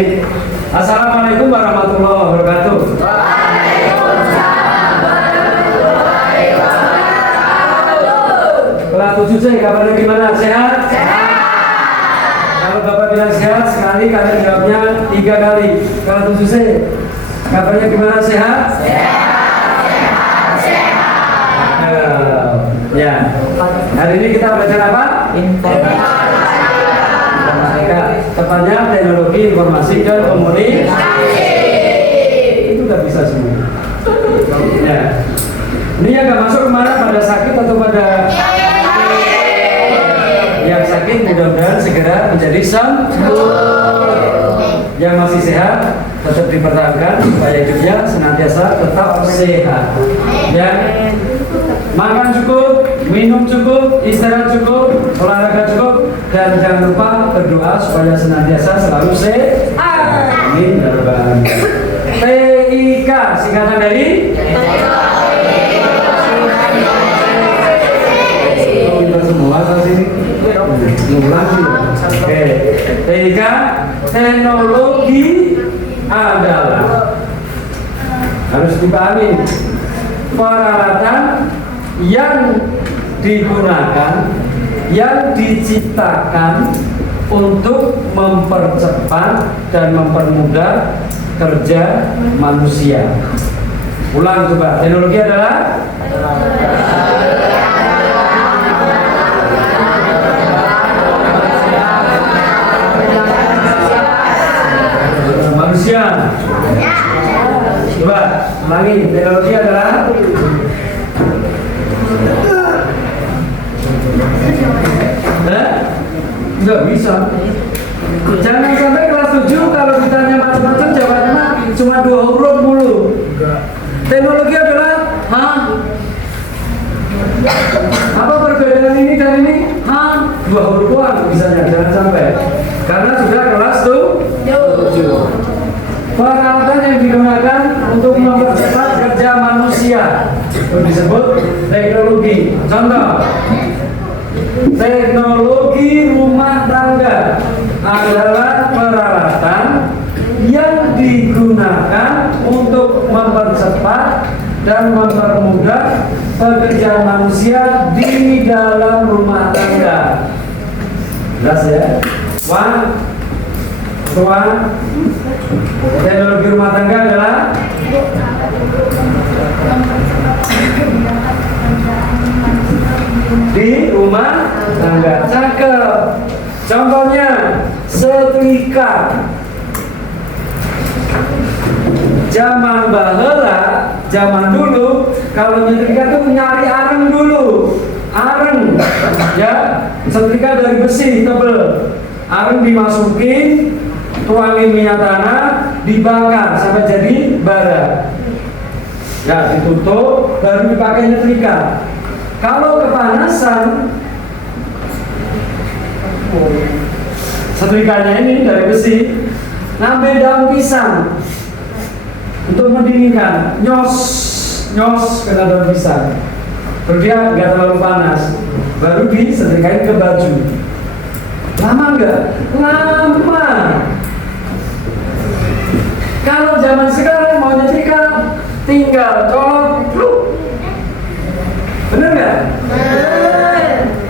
Assalamualaikum warahmatullahi wabarakatuh. Waalaikumsalam warahmatullahi wabarakatuh. Kelas 7C, kabarnya gimana? Sehat? Sehat. Kalau Bapak bilang sehat sekali, kalian jawabnya 3 kali. Kelas 7C, kabarnya gimana? Sehat? Sehat. Ya. Hari ini kita belajar apa? Informatika. Tepatnya teknologi informasi dan komunikasi. Itu udah bisa semua. Ya. Ini yang nggak masuk kemana? Pada sakit atau pada yang sakit mudah-mudahan segera menjadi sembuh. Yang masih sehat tetap dipertahankan supaya hidupnya senantiasa tetap sehat. Ya. Makan cukup, minum cukup, istirahat cukup, olahraga cukup, dan jangan lupa berdoa supaya senantiasa selalu sehat. Amin. TIK singkatan dari kita semua ke sini. Ulang sih. Oke. TIK teknologi adalah harus dipahami peralatan yang digunakan, yang diciptakan untuk mempercepat dan mempermudah kerja manusia. Ulang coba, teknologi adalah manusia. Coba, ulangi, teknologi adalah nggak bisa. Jangan sampai kelas 7 kalau ditanya macam-macam jawabannya cuma 2 huruf mulu. Teknologi adalah apa perbedaan ini dan ini? 2 huruf doang misalnya, jangan sampai. Karena sudah kelas 7. Peralatan yang digunakan untuk mempercepat kerja manusia itu disebut teknologi. Contoh, teknologi rumah tangga adalah peralatan yang digunakan untuk mempercepat dan mempermudah pekerjaan manusia di dalam rumah tangga. Jelas ya? Teknologi rumah tangga adalah di rumah tangga. Cakep. Contohnya setrika. Zaman baheula, zaman dulu, kalau nyetrika tuh nyari areng dulu. Areng, ya, setrika dari besi tebel. Areng dimasukin, tuangin minyak tanah, dibakar sampai jadi bara. Ya, ditutup, baru dipakai nyetrika. Kalau kepanasan, setrikanya ini dari besi, ngambil daun pisang untuk mendinginkan, nyos kena daun pisang, terus dia nggak terlalu panas, baru disetrikain ke baju. Lama nggak? Lama. Kalau zaman sekarang mau nyetrika, tinggal colok. Bener nggak?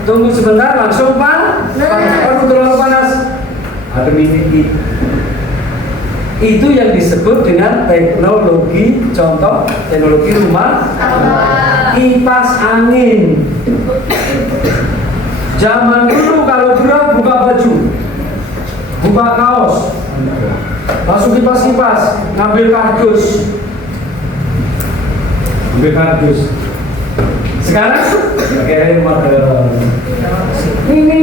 Tunggu sebentar langsung panas. Terlalu panas. Ada minit. Itu yang disebut dengan teknologi. Contoh teknologi rumah, kipas angin. Zaman dulu kalau berat buka baju, buka kaos, langsung kipas, ngambil kardus. Sekarang pakai remote. Ini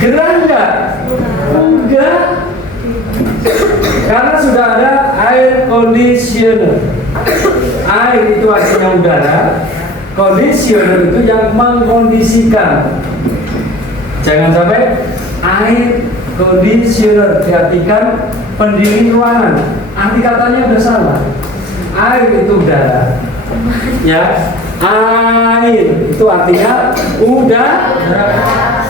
gerah enggak? Enggak. Karena sudah ada air conditioner. Air itu artinya udara, conditioner itu yang mengkondisikan. Jangan sampai air conditioner diartikan pendingin ruangan. Arti katanya udah salah. Air itu udara, ya. Air itu artinya udara.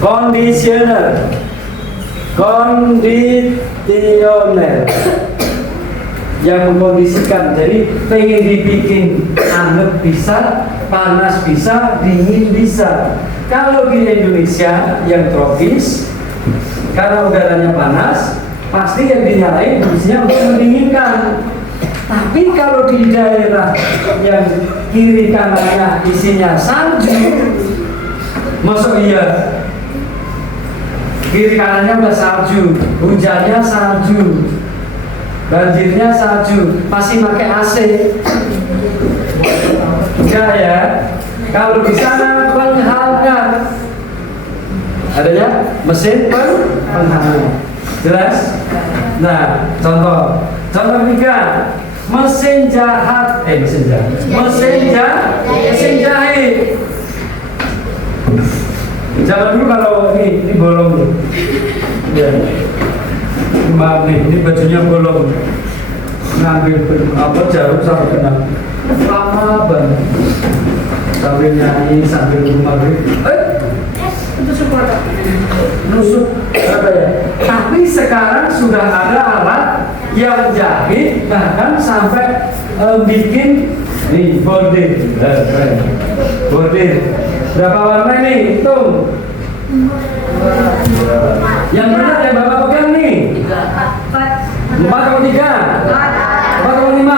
Kondisioner, kondisioner yang mengkondisikan. Jadi pengen dibikin anget bisa, panas bisa, dingin bisa. Kalau di Indonesia yang tropis, karena udaranya panas, pasti yang dinyalain fungsinya untuk mendinginkan. Tapi kalau di daerah yang kiri kanannya isinya salju, masuk iya kiri kanannya udah salju, hujannya salju, banjirnya salju, masih pakai AC? Enggak ya. Kalau di sana penghangat, adanya mesin penghangat. Jelas? Nah, contoh ketiga, mesin jahit. Zaman dulu kalau ini bolong nih. Ya. Maaf nih, ini bajunya bolong. Ngambil jarum sampai kena. Lama banget. Sambil nyanyi, sambil maghrib. Itu suka nusuk apa ya? Tapi sekarang sudah ada alat yang jahit bahkan sampai bikin nih bordir. Bordir. Berapa warna nih? Hitung. Yang benar yang Bapak pegang nih? 4 atau 3? 4 atau 5?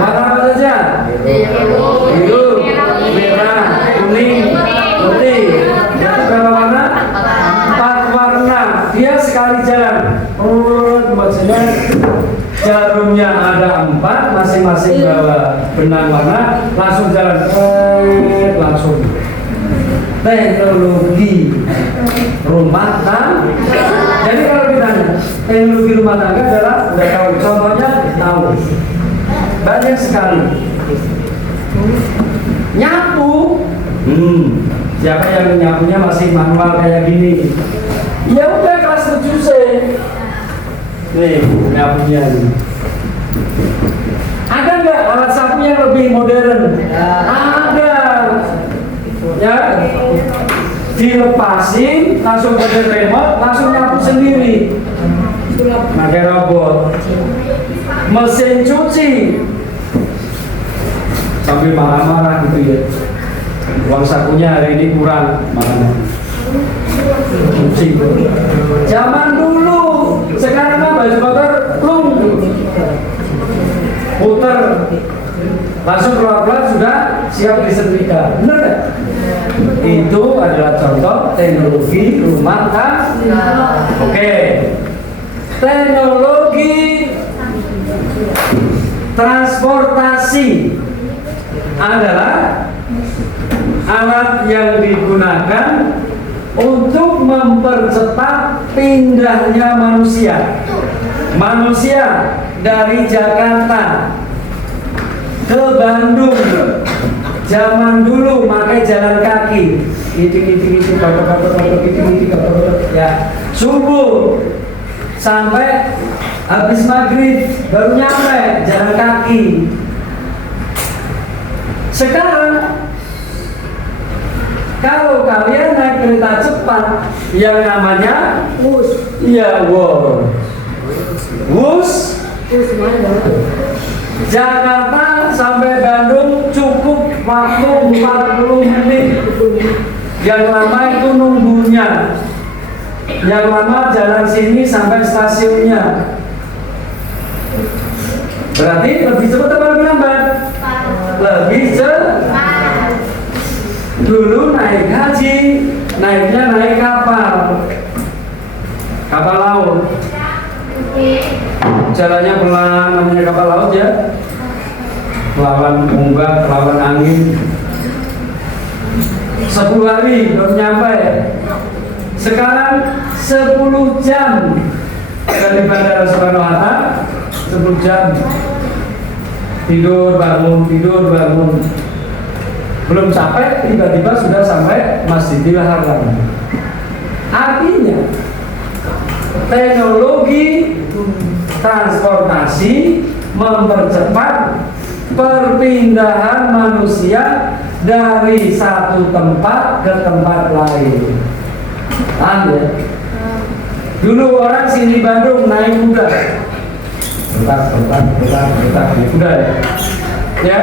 Warna apa saja? Biru, merah, kuning, putih. Berarti berapa warna? 4 warna. Dia sekali jalan. Maksudnya jarumnya ada 4, masing-masing bawa benang warna, langsung jalan, langsung. Teknologi rumah tangga. Jadi kalau ditanya teknologi rumah tangga adalah, udah tahu contohnya, tahu banyak sekali. Nyapu, siapa yang nyapunya masih manual kayak gini? Ya udah kelas 7C. Nih nyapunya nih. Ada nggak alat sapu yang lebih modern? Ada. Ya, dilepasin, langsung ke remote, langsung nyapu sendiri. Pakai robot. Mesin cuci. Sambil marah-marah gitu ya. Uang sakunya hari ini kurang, makanya cuci. Zaman dulu, sekarang mah baju kotor plung, puter, langsung keluar sudah siap disetrika. Benar nggak? Itu adalah contoh teknologi rumah tangga. Oke. Teknologi transportasi adalah alat yang digunakan untuk mempercepat pindahnya manusia dari Jakarta ke Bandung. Zaman dulu pakai jalan kaki, ya, subuh sampai habis maghrib baru nyampe jalan kaki. Sekarang kalau kalian naik kereta cepat yang namanya Wus Jakarta sampai Bandung cukup waktu 40 menit. Yang lama itu nunggunya. Yang lama jalan sini sampai stasiunnya. Berarti lebih cepat atau lebih lambat? Lebih cepat. Dulu naik haji, naiknya naik kapal laut. Jalannya pelan, namanya kapal laut ya, lawan ombak, lawan angin. 10 hari belum nyampe. Sekarang 10 jam dari Bandara Soekarno-Hatta, 10 jam. Tidur bangun, belum sampai, tiba-tiba sudah sampai Masjidil Haram. Artinya teknologi transportasi mempercepat perpindahan manusia dari satu tempat ke tempat lain. Paham ya? Dulu orang sini Bandung naik kuda. Bentar, kuda ya. Ya,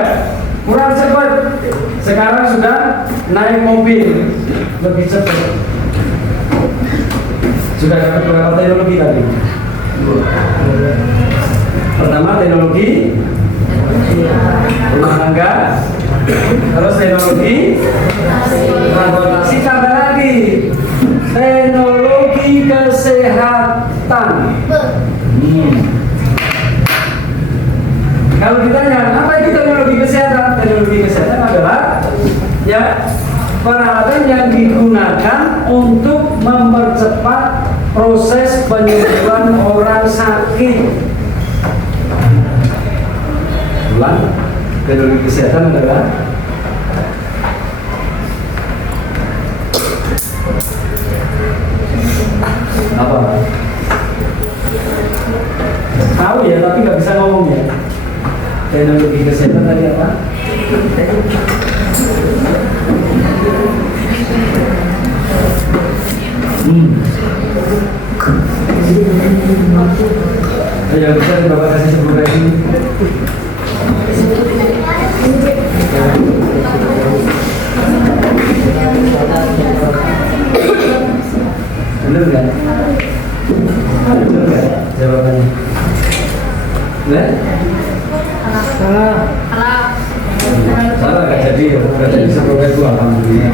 kurang cepat. Sekarang sudah naik mobil, lebih cepat. Sudah dapat berapa teknologi tadi? Pertama teknologi rumah tangga, terus teknologi transportasi, tambah lagi teknologi kesehatan. Kalau ditanya apa itu teknologi kesehatan? Teknologi kesehatan adalah ya peralatan yang digunakan untuk mempercepat proses penyembuhan orang sakit. Ulang, teknologi kesehatan adalah apa? Tahu ya, tapi nggak bisa ngomong ya. Teknologi kesehatan tadi apa? Ya bisa Bapak kasih sebut lagi. Benar nggak? Benar nggak jawabannya? Benar? Salah nggak jadi ya? Nggak jadi sebut lagi alhamdulillah.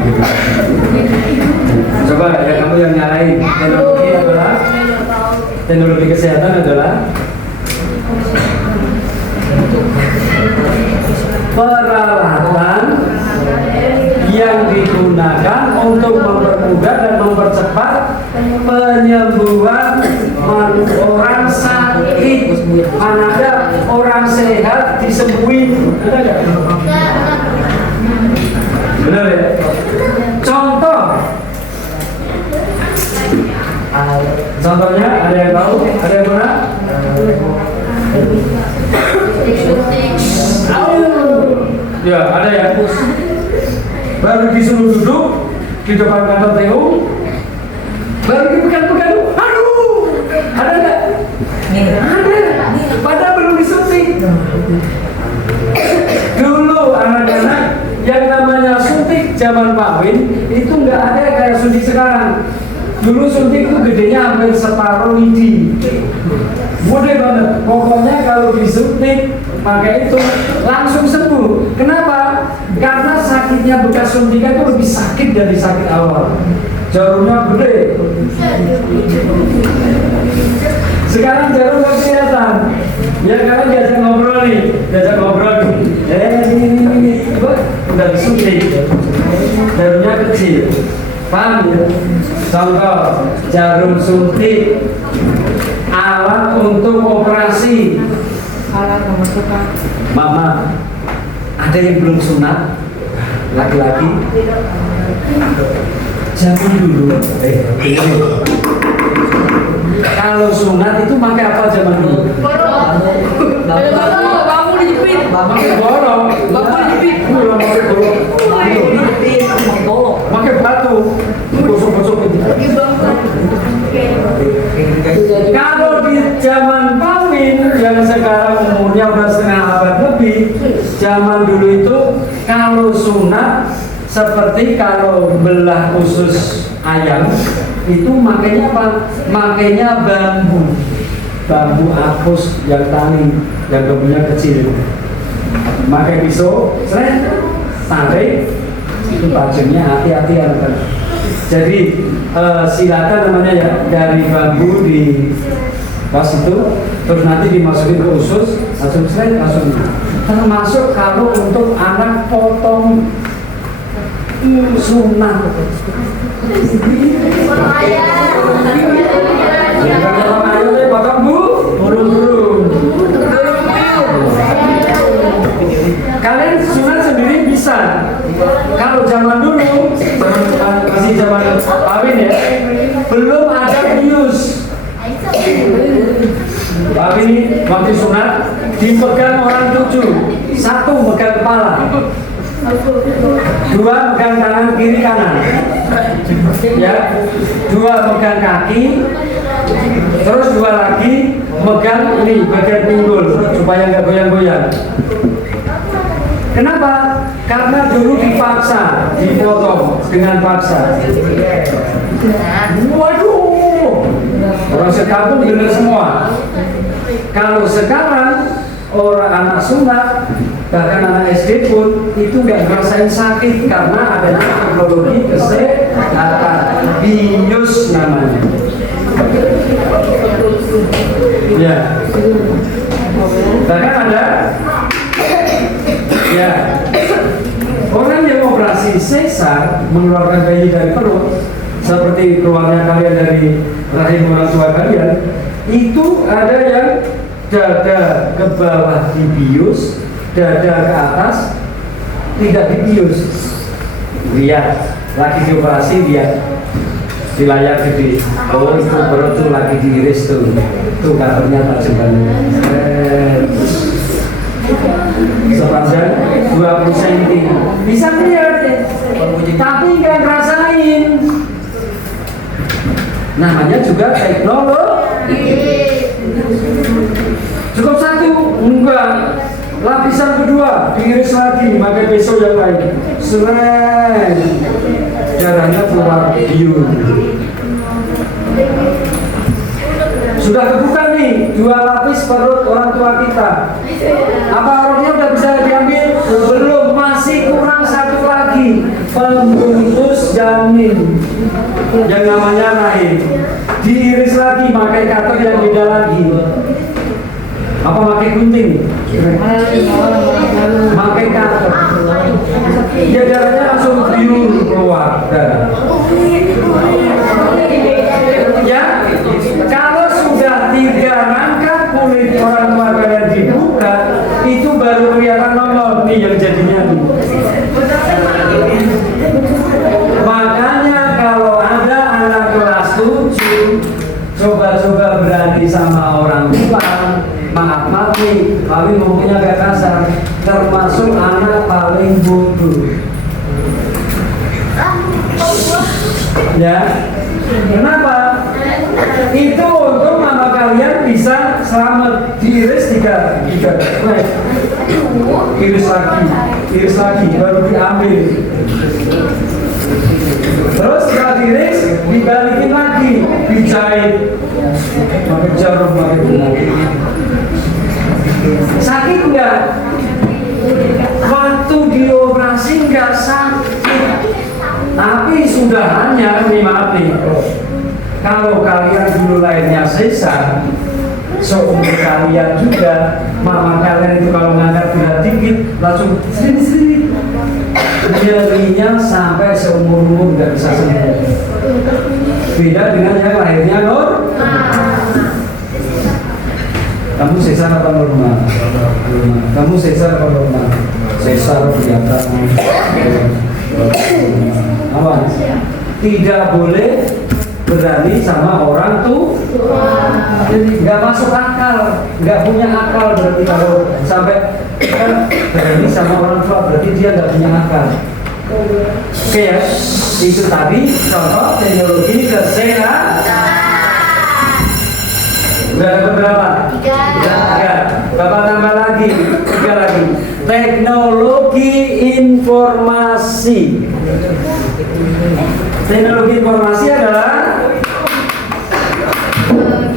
Coba ya kamu yang nyalain. Teknologi adalah teknologi kesehatan adalah peralatan yang digunakan untuk mempermudah dan mempercepat penyembuhan orang sakit. Mana ada orang sehat disembuhin? Ada nggak? Benar ya? Contoh. Contohnya ada yang tahu? Ada yang pernah? Ya, ada ya. Baru disuruh duduk di depan kantor TU, baru dipegang-pegang, aduh, ada nggak? Ada. Padahal belum disuntik. Dulu anak-anak yang namanya suntik zaman Pak Win itu nggak ada kayak suntik sekarang. Dulu suntik itu gedenya hampir separuh lidi. Mudah banget. Pokoknya kalau disuntik, maka itu langsung sembuh. Kenapa? Karena sakitnya bekas suntikan itu lebih sakit dari sakit awal. Jarumnya gede. Sekarang jarum nggak kelihatan. Ya karena diajak ngobrol nih, ini, udah disuntik. Jarumnya kecil. Paham ya? Contoh, jarum suntik, alat untuk operasi. Alat memasukkan. Mama, ada yang belum sunat? Laki-laki? Zaman dulu, kalau sunat itu pakai apa zaman dulu? Bambu dijepit. Pakai borong. Bambu dijepit. Pakai batu, gosok-gosok itu. Kalau di zaman Pawin yang sekarang umurnya udah setengah abad lebih, zaman dulu itu kalau sunat seperti kalau belah usus ayam itu makanya apa? Makanya bambu apus yang tani yang daunnya kecil. Pakai pisau, tarik. Itu tajamnya hati-hatian kan. Jadi silakan namanya ya, dari bambu di pas itu terus nanti dimasukin ke usus langsung termasuk kalau untuk anak potong sunat. Kalau ayo potong burung. Kalian sunat sendiri bisa. Kalau zaman dulu, masih zaman Pawin ya, belum ada bius. Pawin ini waktu sunat dipegang orang 7, 1 pegang kepala, 2 pegang tangan kiri kanan, ya, dua megang kaki, terus dua lagi megang ini bagian pinggul supaya nggak goyang-goyang. Kenapa? Karena dulu dipaksa, dipotong dengan paksa. Waduh, orang sekampung dengar semua. Kalau sekarang orang anak sunat, bahkan anak SD pun itu nggak ngerasain sakit karena adanya teknologi kesehatan, bius namanya. Ya, bahkan ada ya orang yang operasi sesar mengeluarkan bayi dari perut seperti keluarnya kalian dari rahim orang tua kalian, itu ada yang dada ke bawah dibius, dada ke atas tidak dibius. Lihat lagi dioperasi dia di layar gede. Oh itu perut tuh lagi diiris tuh kabarnya tajam banget. Sepanjang 20 cm bisa lihat, tapi nggak ngerasain. Namanya juga teknologi. Cukup satu, enggak. Lapisan kedua diiris lagi, pakai pisau yang lain. Seren, darahnya keluar biur. Sudah kebuka nih, 2 lapis perut orang tua kita. Apa orangnya udah bisa diambil? Belum, masih kurang 1 lagi. Pembungkus janin yang namanya rahim. Diiris lagi, pakai cutter yang beda lagi. Apa pakai gunting? Pakai cutter. Ya darahnya langsung biur keluar darah. Ya, kalau sudah 3 rangka kulit orang tua kalian dibuka, itu baru kelihatan nomor nih yang jadinya nih. Makanya kalau ada anak kelas 7 coba-coba berani sama orang tua, maaf nih, paling ngomongnya agak kasar, termasuk anak paling bodoh. Ya, kenapa? Itu untuk mama kalian bisa selamat, diiris 3 iris lagi, baru diambil. Terus setelah diiris, dibalikin lagi, dijahit, pakai jarum, pakai benang. Sakit enggak? Waktu dioperasi enggak sakit, tapi sudahannya, maaf nih, kalau kalian dulu lahirnya sesar, seumur kalian juga, mama kalian itu kalau ngangkat berat dikit, langsung sering-sering. Nyerinya sampai seumur-umur nggak bisa sembuh. Beda dengan yang lahirnya kamu sesar apa normal? Kamu sesar apa normal? Sesar biasa. Apa? Tidak boleh berani sama orang tuh, jadi nggak masuk akal, nggak punya akal. Berarti kalau sampai berani sama orang tua, berarti dia nggak punya akal. Oke ya, itu tadi contoh teknologi kesehatan. Udah ada berapa? 3. Bapak tambah lagi, 3 lagi. Teknologi informasi. Teknologi informasi adalah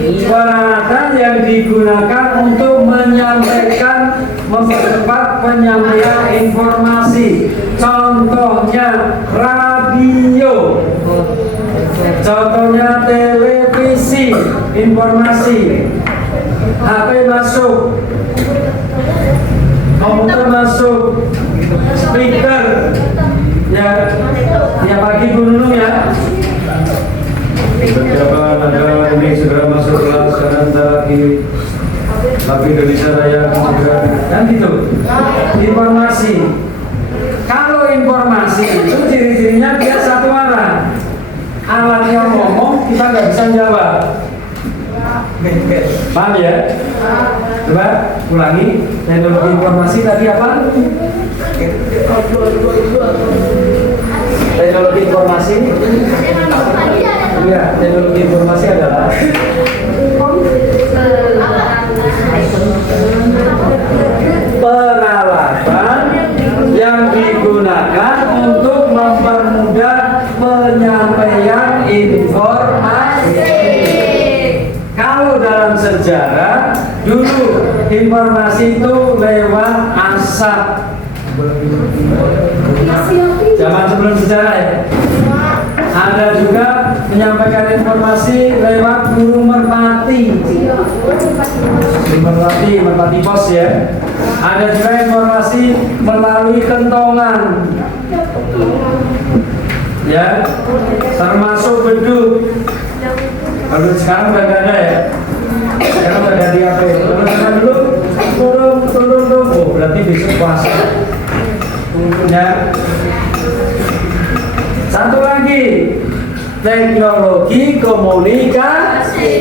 peralatan yang digunakan untuk menyampaikan, mempercepat penyampaian informasi. Contohnya radio, contohnya televisi, informasi. HP masuk, komputer masuk, speaker. Ya, tiap pagi gunung ya. Persiapan ada ini segera masuk kelas karena bentar lagi Indonesia Raya kan gitu. Informasi. Kalau informasi itu ciri-cirinya dia satu arah. Alatnya ngomong, kita nggak bisa jawab. Paham ya? Coba ulangi. Teknologi informasi tadi apa? teknologi informasi. Ya, teknologi informasi adalah peralatan yang digunakan untuk mempermudah penyampaian informasi. Kalau dalam sejarah dulu informasi itu lewat asap. Zaman sebelum sejarah ya. Ada juga menyampaikan informasi lewat burung merpati. Merpati pos ya. Ada juga informasi melalui kentongan. Ya, termasuk beduk. Kalau sekarang udah nggak ada ya. Sekarang udah ganti apa ya? Kalau dulu turun. Oh, berarti besok puasa. Ya. Satu lagi, teknologi komunikasi.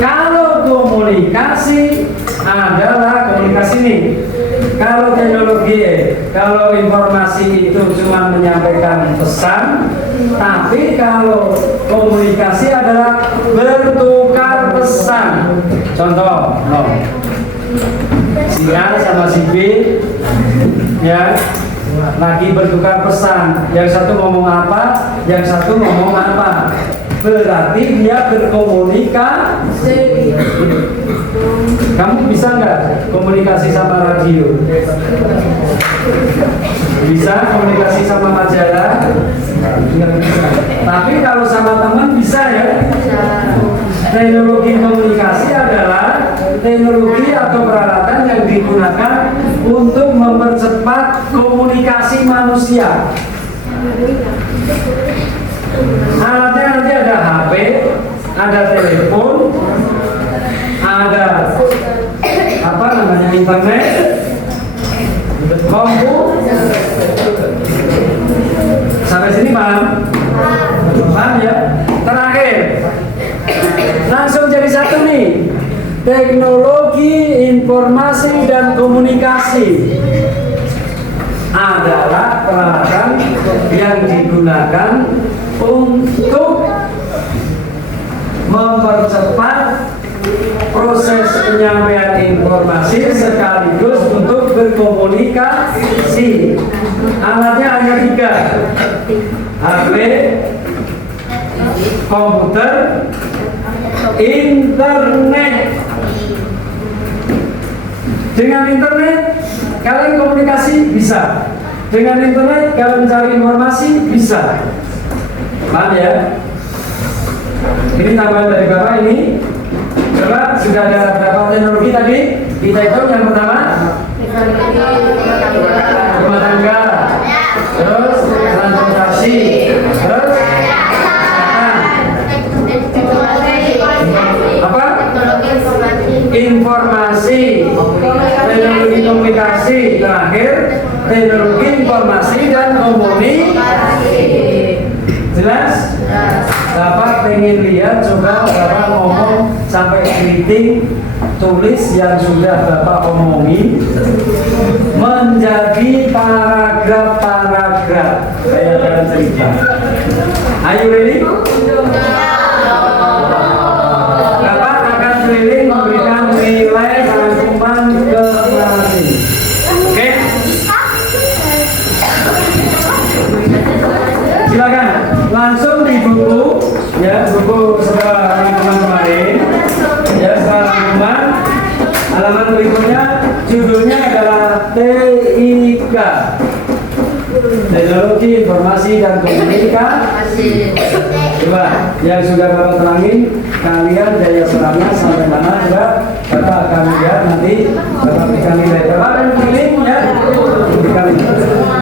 Kalau komunikasi adalah komunikasi nih. Kalau informasi itu cuma menyampaikan pesan, tapi kalau komunikasi adalah bertukar pesan. Contoh, si A sama si B, ya, lagi bertukar pesan. Yang satu ngomong apa, yang satu ngomong apa. Berarti dia berkomunikasi. Kamu bisa nggak komunikasi sama radio? Bisa komunikasi sama majalah? Nggak bisa. Tapi kalau sama teman bisa ya? Teknologi komunikasi adalah teknologi atau peralatan yang digunakan untuk mempercepat komunikasi manusia. Alatnya nanti ada HP, ada telepon, ada apa namanya internet, komputer. Sampai sini paham? Paham ya? Terakhir, langsung jadi satu nih. Teknologi informasi dan komunikasi adalah peralatan yang digunakan untuk mempercepat proses penyampaian informasi sekaligus untuk berkomunikasi. Alatnya hanya 3: HP, komputer, internet. Dengan internet kalian komunikasi bisa. Dengan internet kalian mencari informasi bisa. Paham ya? Ini tambahan dari Bapak ini. Coba sudah ada berapa teknologi tadi? Kita hitung yang pertama rumah tangga, terus transportasi, terus apa? Informasi, teknologi komunikasi, terakhir teknologi informasi dan komunikasi. Jelas? Bapak pengen lihat, coba Bapak ngomong sampai keriting, tulis yang sudah Bapak omongin menjadi paragraf-paragraf kayak dalam cerita. Are you ready? Bapak akan keliling memberikan nilai rangkuman kemarin. Oke? Silakan langsung di buku, ya, buku setelah rangkuman kemarin, ya, setelah rangkuman halaman berikutnya judulnya adalah TIK, teknologi informasi dan komunikasi. Coba yang sudah Bapak terangin, kalian daya serangnya